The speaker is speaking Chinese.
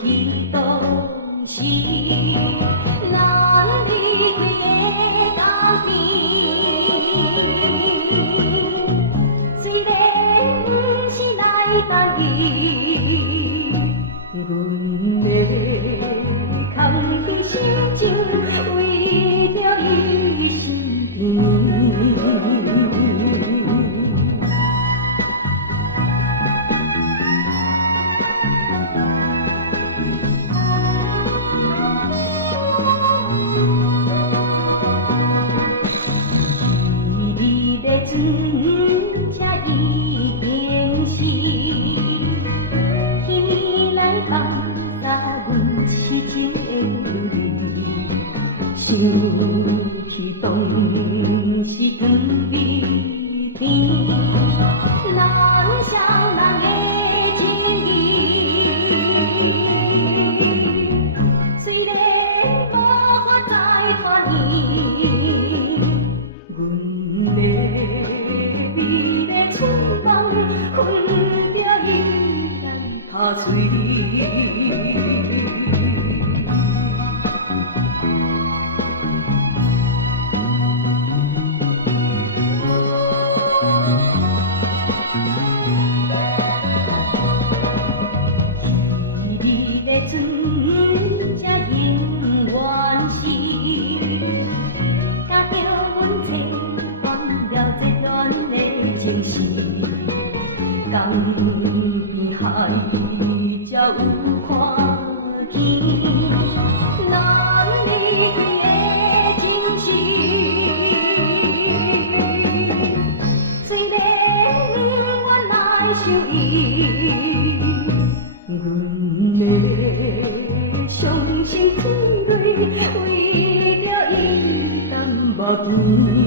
去当时，咱离开的当边，虽然不是来等伊，阮的空虚心情为着伊心甜。真正已经是，彼年来放下阮痴情的泪，想起当时长美甜，咱双人的情义，虽然无法再团圆，阮的。春风困着伊来打嘴。伊的船才永远是，甲着阮牵断了这段的情丝。江边海才有看见，咱离开的情绪，虽然阮来受伊，阮的伤心眼泪为着伊淡目镜。